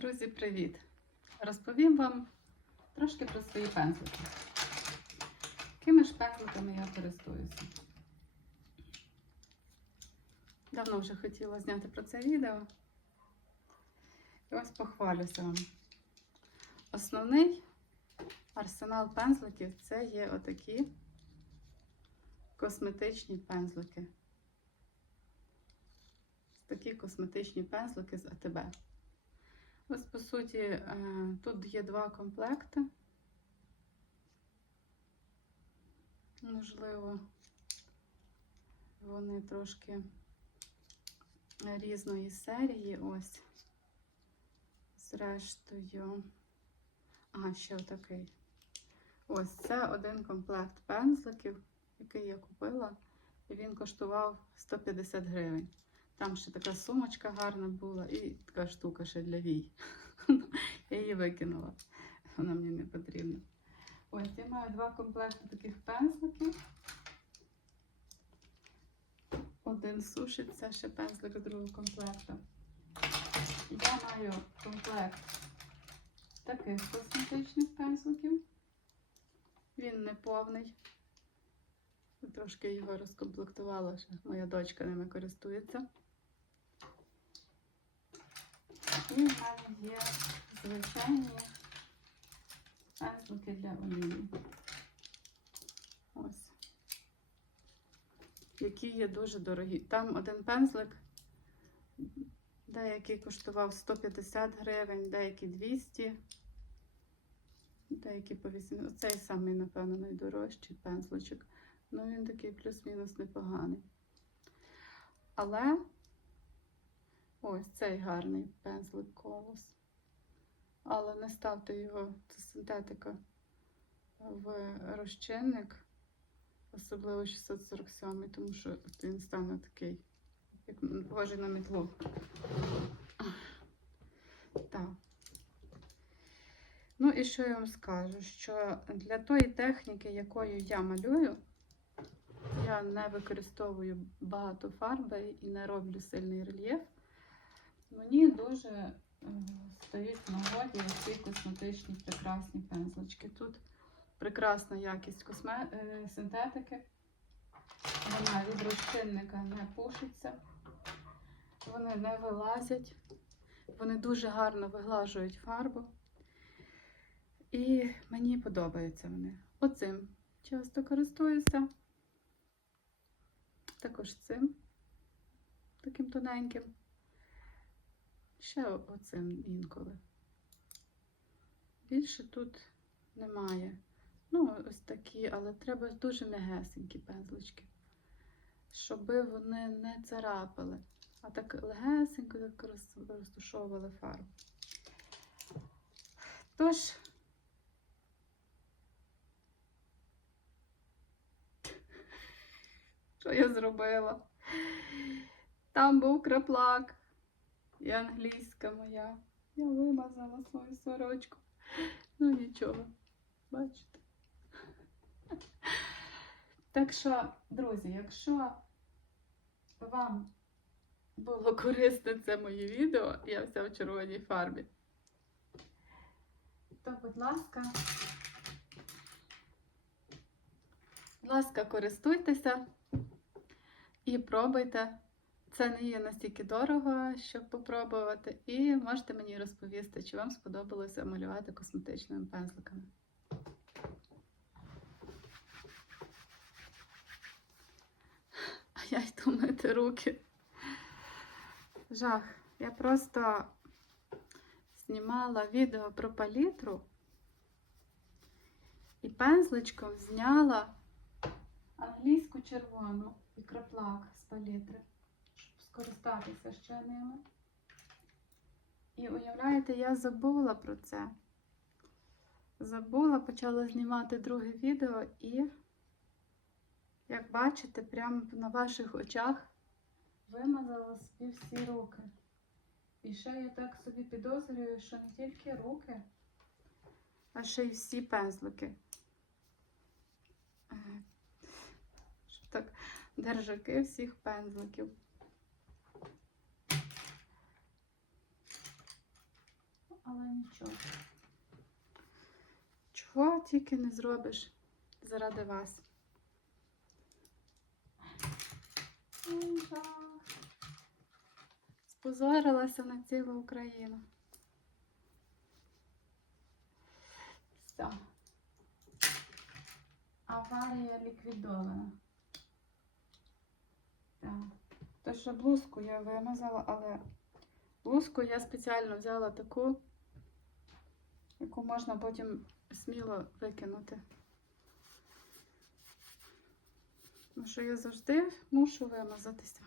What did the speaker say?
Друзі, привіт! Розповім вам трошки про свої пензлики. Якими ж пензликами я користуюся? Давно вже хотіла зняти про це відео. І ось похвалюся вам. Основний арсенал пензликів це є отакі косметичні пензлики. Такі косметичні пензлики з АТБ. Ось, по суті, е, тут є два комплекти. Можливо, вони трошки різної серії. Ось. Зрештою. Ага, ще отакий. Ось це один комплект пензликів, який я купила, і він коштував 150 гривень. Там ще така сумочка гарна була і така штука ще для вій. Я її викинула. Вона мені не потрібна. Ось я маю два комплекти таких пензликів. Один сушиться, ще пензлик другого комплекту. Я маю комплект таких косметичних пензликів. Він не повний. Трошки його розкомплектувала, що моя дочка ними користується. І в мене є звичайні пензлики для олії. Ось. Які є дуже дорогі. Там один пензлик, деякий коштував 150 гривень, деякий 200, деякі по 80. Оцей самий, напевно, найдорожчий пензличок. Ну, він такий плюс-мінус непоганий. Але ось цей гарний пензлик колос. Але не ставте його, це синтетика, в розчинник, особливо 647, тому що він стане такий, як схожий на метлу. Так. Ну і що я вам скажу? Що для тої техніки, якою я малюю, я не використовую багато фарби і не роблю сильний рельєф. Мені дуже е, стають нагоді ці косметичні прекрасні пензлички. Тут прекрасна якість косме... е, синтетики. Вона від розчинника не пушиться, вони не вилазять, вони дуже гарно виглажують фарбу. І мені подобаються вони. Оцим часто користуюся. Також цим, таким тоненьким. Ще оцим інколи. Більше тут немає. Ну, ось такі, але треба дуже м'ягесенькі пензлички, щоб вони не царапали, а так легесенько так розтушовували фарбу. Тож, що я зробила? Там був краплак і англійська моя. Я вимазала свою сорочку. Ну нічого, бачите. Так що, друзі, якщо вам було корисне це моє відео, я вся в червоній фарбі, то, будь ласка, будь ласка, користуйтеся і пробуйте. Це не є настільки дорого, щоб попробувати. І можете мені розповісти, чи вам сподобалося малювати косметичними пензликами. А я йду мити руки. Жах. Я просто знімала відео про палітру і пензличком зняла англійську червону і краплак з палітри скористатися ще ними. І уявляєте, я забула про це. Забула, почала знімати друге відео і, як бачите, прямо на ваших очах вимазала собі всі руки. І ще я так собі підозрюю, що не тільки руки, а ще й всі пензлики. Е, так, держаки всіх пензликів. Нічого. Чого тільки не зробиш заради вас. Спозорилася на цілу Україну. Все. Аварія ліквідована. Так. То що блузку я вимазала, але блузку я спеціально взяла таку, яку можна потім сміло викинути. Тому що я завжди мушу вимазатися.